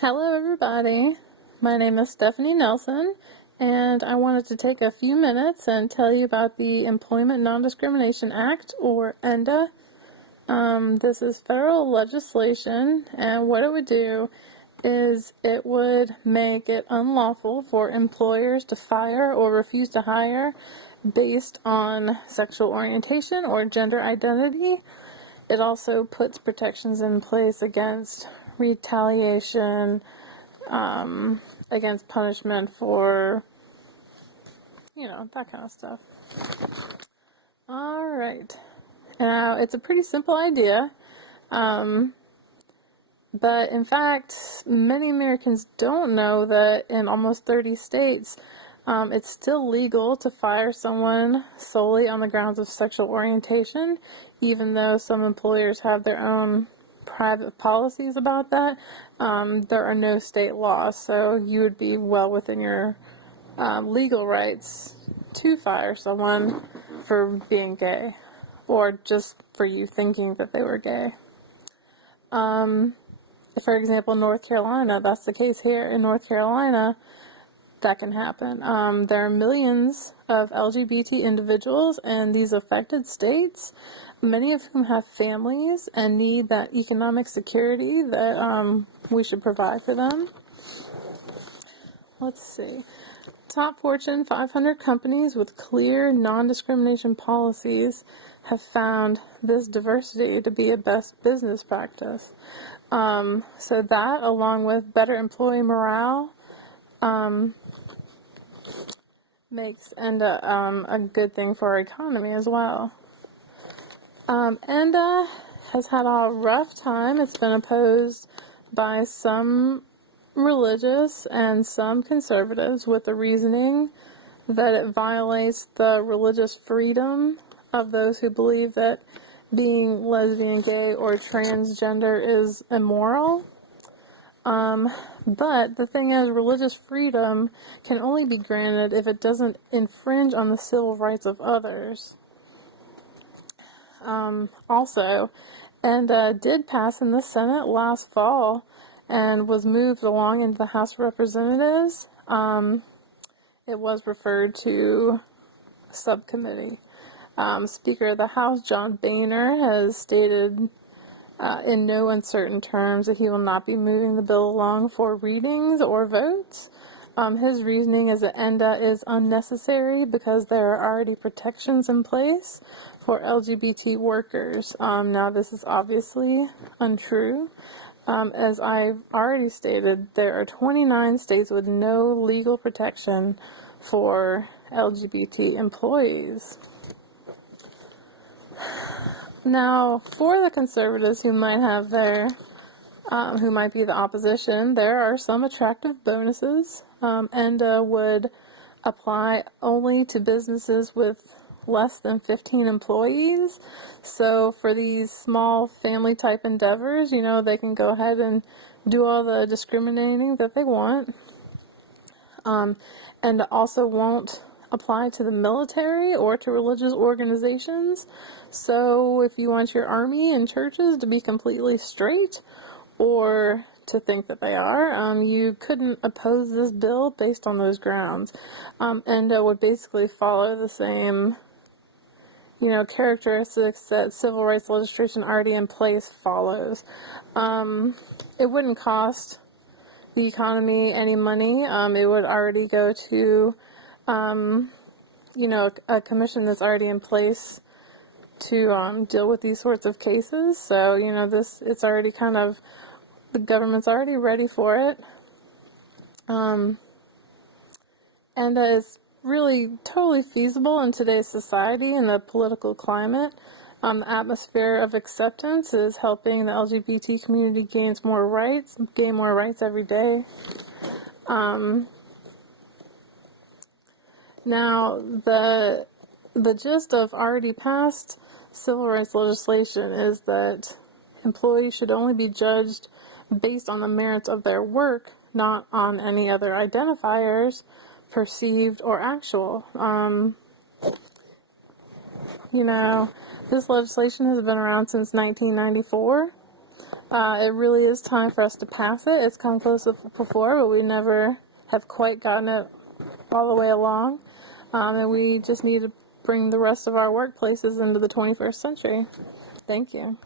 Hello, everybody. My name is Stephanie Nelson, and I wanted to take a few minutes and tell you about the Employment Non-Discrimination Act, or Enda. This is federal legislation, and what it would do is it would make it unlawful for employers to fire or refuse to hire based on sexual orientation or gender identity. It also puts protections in place against retaliation, against punishment for, that kind of stuff. All right. Now, it's a pretty simple idea, but in fact, many Americans don't know that in almost 30 states, it's still legal to fire someone solely on the grounds of sexual orientation, even though some employers have their own private policies about that. There are no state laws, so you would be well within your legal rights to fire someone for being gay, or just for you thinking that they were gay. For example, North Carolina, that's the case here. In North Carolina, that can happen. There are millions of LGBT individuals in these affected states, many of whom have families and need that economic security that we should provide for them. Let's see. Top Fortune 500 companies with clear non-discrimination policies have found this diversity to be a best business practice. So that, along with better employee morale, makes Enda a good thing for our economy as well. Enda has had a rough time. It's been opposed by some religious and some conservatives with the reasoning that it violates the religious freedom of those who believe that being lesbian, gay, or transgender is immoral. But the thing is, religious freedom can only be granted if it doesn't infringe on the civil rights of others. Also, and did pass in the Senate last fall and was moved along into the House of Representatives. It was referred to subcommittee. Speaker of the House, John Boehner, has stated in no uncertain terms that he will not be moving the bill along for readings or votes. His reasoning is that Enda is unnecessary because there are already protections in place for LGBT workers. Now, this is obviously untrue. As I've already stated, there are 29 states with no legal protection for LGBT employees. Now, for the conservatives who might have who might be the opposition, there are some attractive bonuses. Enda would apply only to businesses with less than 15 employees. So for these small family type endeavors, they can go ahead and do all the discriminating that they want. And also won't apply to the military or to religious organizations. So if you want your army and churches to be completely straight, or to think that they are, you couldn't oppose this bill based on those grounds. And it would basically follow the same, characteristics that civil rights legislation already in place follows. It wouldn't cost the economy any money. It would already go to, a commission that's already in place to deal with these sorts of cases. So, it's already the government's already ready for it. And it's really totally feasible in today's society and the political climate. The atmosphere of acceptance is helping the LGBT community gain more rights every day. Now, the gist of already passed civil rights legislation is that employees should only be judged based on the merits of their work, not on any other identifiers, perceived or actual. This legislation has been around since 1994. It really is time for us to pass it. It's come close before, but we never have quite gotten it all the way along. And we just need to bring the rest of our workplaces into the 21st century. Thank you.